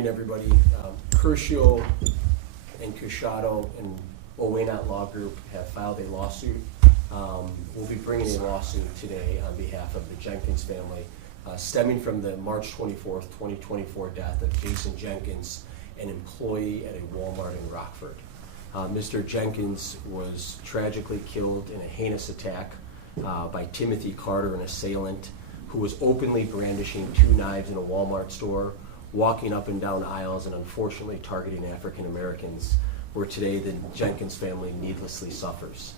morning, everybody. Curcio and Cushado and Owainot Law Group have filed a lawsuit. We'll be bringing a lawsuit today on behalf of the Jenkins family, stemming from the March 24th, 2024 death of Jason Jenkins, an employee at a Walmart in Rockford. Mr. Jenkins was tragically killed in a heinous attack by Timothy Carter, an assailant who was openly brandishing 2 knives in a Walmart store, walking up and down aisles and unfortunately targeting African Americans, where today the Jenkins family needlessly suffers.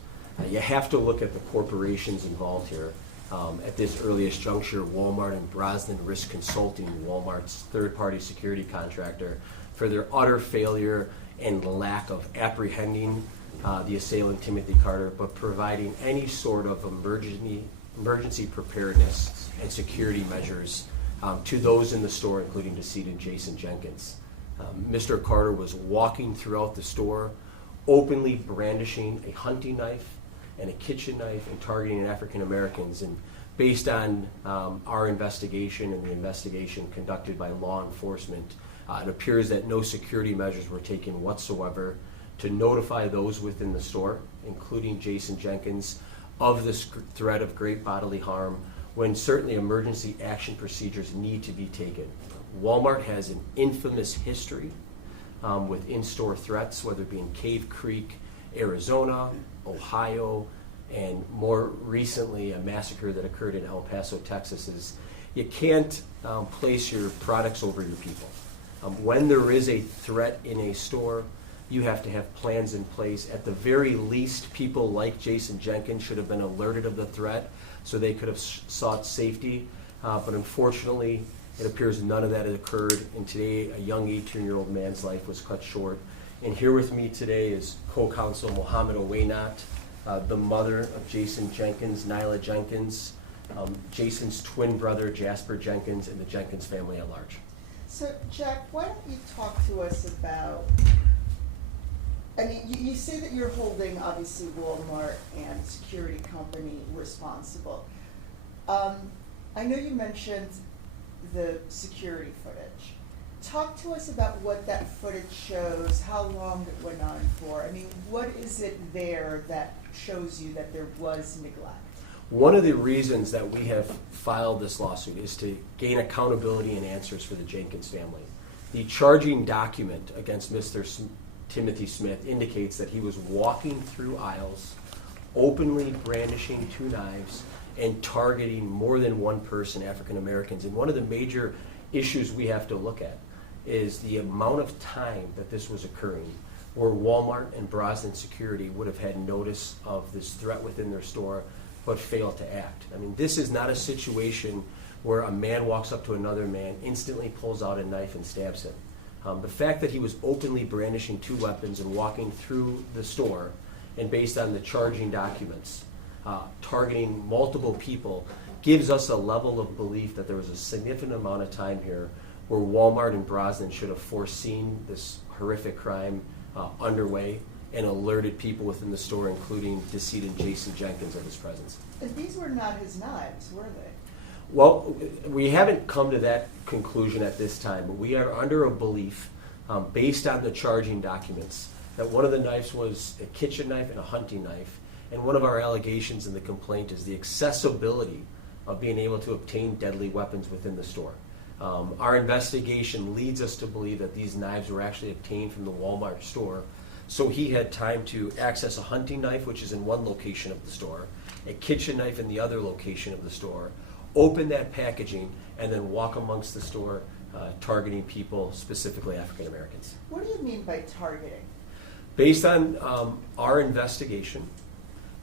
You have to look at the corporations involved here. At this earliest juncture, Walmart and Brosnan Risk Consulting, Walmart's third-party security contractor, for their utter failure and lack of apprehending the assailant Timothy Carter, but providing any sort of emergency preparedness and security measures to those in the store, including decedent Jason Jenkins. Mr. Carter was walking throughout the store, openly brandishing a hunting knife and a kitchen knife and targeting African Americans. And based on our investigation and the investigation conducted by law enforcement, it appears that no security measures were taken whatsoever to notify those within the store, including Jason Jenkins, of this threat of great bodily harm, when certainly emergency action procedures need to be taken. Walmart has an infamous history with in-store threats, whether it be in Cave Creek, Arizona, Ohio, and more recently a massacre that occurred in El Paso, Texas. Is you can't place your products over your people. When there is a threat in a store, you have to have plans in place. At the very least, people like Jason Jenkins should have been alerted of the threat so they could have sought safety. But unfortunately, it appears none of that had occurred. And today, a young 18-year-old man's life was cut short. And here with me today is co-counsel Mohammed Owainot, the mother of Jason Jenkins, Nyla Jenkins, Jason's twin brother, Jasper Jenkins, and the Jenkins family at large. So, Jack, why don't you talk to us about, I mean, you say that you're holding, obviously, Walmart and security company responsible. I know you mentioned the security footage. Talk to us about what that footage shows, how long it went on for. I mean, what is it there that shows you that there was neglect? One of the reasons that we have filed this lawsuit is to gain accountability and answers for the Jenkins family. The charging document against Mr. Timothy Smith indicates that he was walking through aisles, openly brandishing 2 knives, and targeting more than one person, African Americans. And one of the major issues we have to look at is the amount of time that this was occurring, where Walmart and Brosnan Security would have had notice of this threat within their store, but failed to act. I mean, this is not a situation where a man walks up to another man, instantly pulls out a knife and stabs him. The fact that he was openly brandishing 2 weapons and walking through the store, and based on the charging documents, targeting multiple people, gives us a level of belief that there was a significant amount of time here where Walmart and Brosnan should have foreseen this horrific crime underway and alerted people within the store, including decedent Jason Jenkins, of his presence. And these were not his knives, were they? Well, we haven't come to that conclusion at this time, but we are under a belief, based on the charging documents, that one of the knives was a kitchen knife and a hunting knife. And one of our allegations in the complaint is the accessibility of being able to obtain deadly weapons within the store. Our investigation leads us to believe that these knives were actually obtained from the Walmart store, so he had time to access a hunting knife, which is in one location of the store, a kitchen knife in the other location of the store, open that packaging, and then walk amongst the store targeting people, specifically African Americans. What do you mean by targeting? Based on our investigation,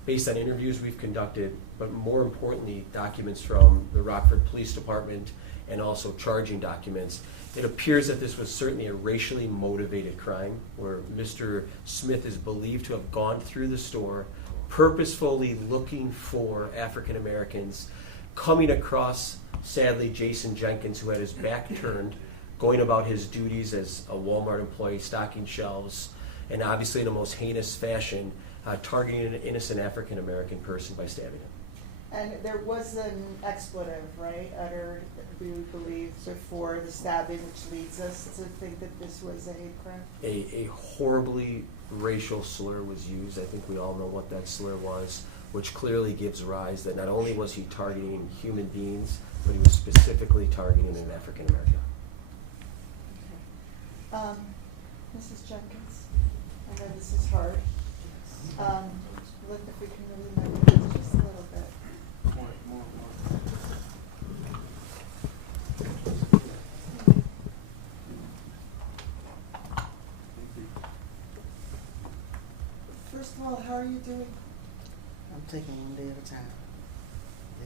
based on interviews we've conducted, but more importantly, documents from the Rockford Police Department and also charging documents, it appears that this was certainly a racially motivated crime where Mr. Smith is believed to have gone through the store purposefully looking for African Americans, coming across, sadly, Jason Jenkins, who had his back turned, going about his duties as a Walmart employee, stocking shelves, and obviously in the most heinous fashion, targeting an innocent African American person by stabbing him. And there was an expletive, right, uttered, we believe, before the stabbing, which leads us to think that this was a hate crime? A horribly racial slur was used. I think we all know what that slur was, which clearly gives rise that not only was he targeting human beings, but he was specifically targeting an African American. Okay. Mrs. Jenkins, I know this is hard. Look if we can really make it just a little bit. First of all, how are you doing? I'm taking one day at a time.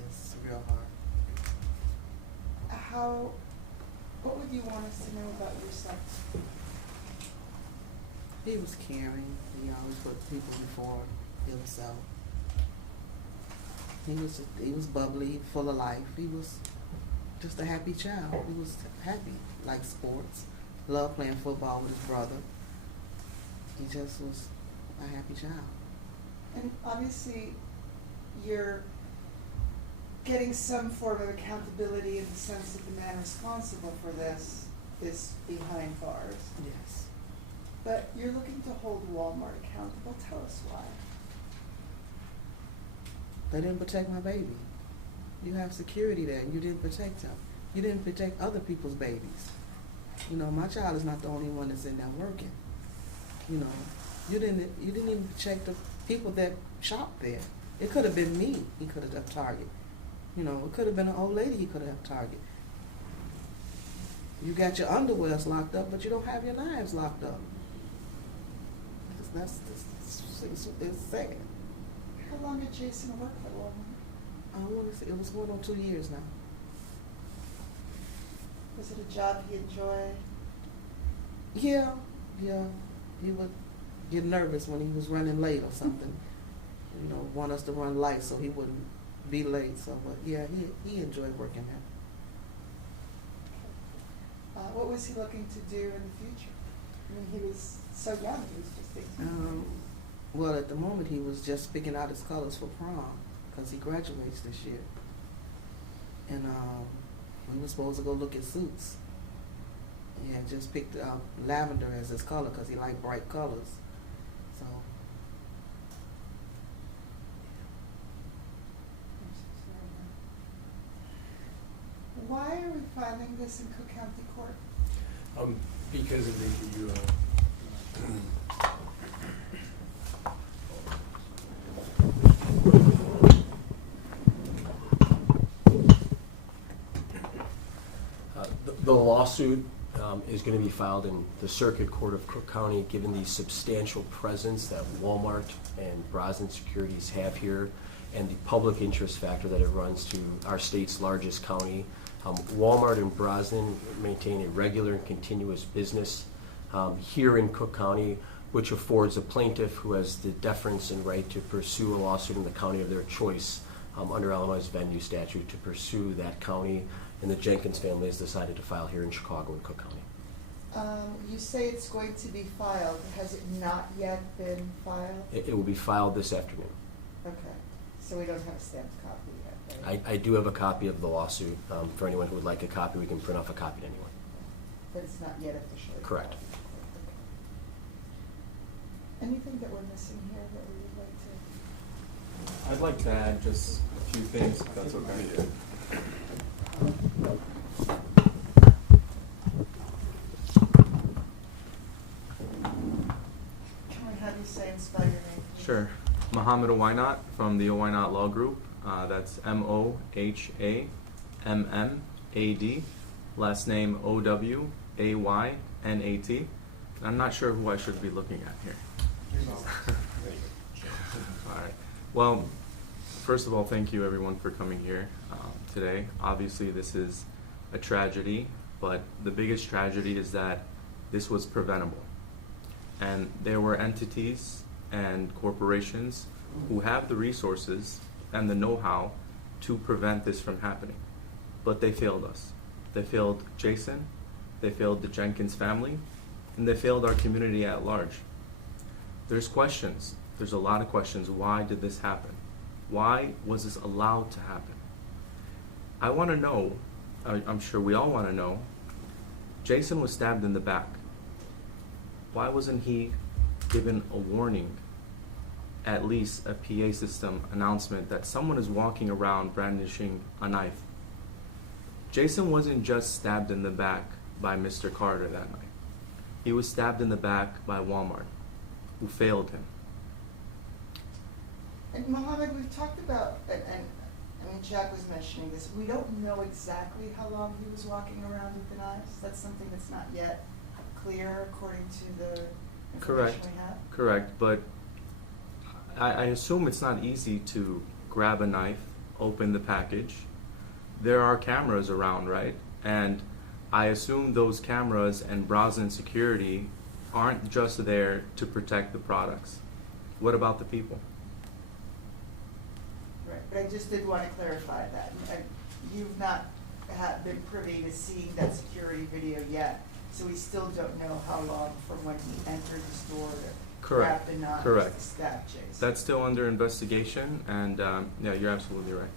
It's real hard. What would you want us to know about your son? He was caring. He always put people before himself. He was bubbly, full of life. He was just a happy child. He was happy, liked sports, loved playing football with his brother. He just was a happy child. And obviously, you're getting some form of accountability in the sense that the man responsible for this is behind bars. Yes. But you're looking to hold Walmart accountable. Tell us why. They didn't protect my baby. You have security there, and you didn't protect him. You didn't protect other people's babies. You know, my child is not the only one that's in there working. You know, you didn't even check the people that shop there. It could have been me. He could have targeted. You know, it could have been an old lady he could have targeted. You got your underwears locked up, but you don't have your knives locked up. It's sad. How long did Jason work for Walmart? I want to say it was going on 2 years now. Was it a job he enjoyed? Yeah. He would get nervous when he was running late or something. You know, want us to run light so he wouldn't be late. So, but yeah, he enjoyed working there. What was he looking to do in the future? I mean, he was so young. He was just 18. Well, at the moment, he was just picking out his colors for prom because he graduates this year. And we were supposed to go look at suits. He had just picked lavender as his color because he liked bright colors. So. Why are we filing this in Cook County Court? Because of the the lawsuit is going to be filed in the Circuit Court of Cook County, given the substantial presence that Walmart and Brosnan Securities have here, and the public interest factor that it runs to our state's largest county. Walmart and Brosnan maintain a regular and continuous business here in Cook County, which affords a plaintiff who has the deference and right to pursue a lawsuit in the county of their choice under Illinois' venue statute to pursue that county, and the Jenkins family has decided to file here in Chicago and Cook County. You say it's going to be filed. Has it not yet been filed? It will be filed this afternoon. Okay, so we don't have a stamped copy yet, right? I do have a copy of the lawsuit. For anyone who would like a copy, we can print off a copy to anyone. But it's not yet officially Correct. filed. Okay. Anything that we're missing here that we would like to? I'd like to add just a few things, if that's okay. Can we have you say and spell your name, please? Sure. Mohammed Owainat from the Owainat Law Group. That's Mohammad. Last name Owaynat. I'm not sure who I should be looking at here. All right. Well, first of all, thank you everyone for coming here today. Obviously, this is a tragedy, but the biggest tragedy is that this was preventable. And there were entities and corporations who have the resources and the know-how to prevent this from happening. But they failed us. They failed Jason, they failed the Jenkins family, and they failed our community at large. There's questions. There's a lot of questions. Why did this happen? Why was this allowed to happen? I want to know, I'm sure we all want to know, Jason was stabbed in the back. Why wasn't he given a warning, at least a PA system announcement that someone is walking around brandishing a knife? Jason wasn't just stabbed in the back by Mr. Carter that night. He was stabbed in the back by Walmart, who failed him. And Mohammed, we've talked about, and I mean, Jack was mentioning this, we don't know exactly how long he was walking around with the knives. That's something that's not yet clear according to the information we have. Correct, but I assume it's not easy to grab a knife, open the package. There are cameras around, right? And I assume those cameras and Brosnan security aren't just there to protect the products. What about the people? Right, but I just did want to clarify that. You've not been privy to seeing that security video yet, so we still don't know how long from when he entered the store to grab the knives to stab Jason. That's still under investigation, and yeah, you're absolutely right.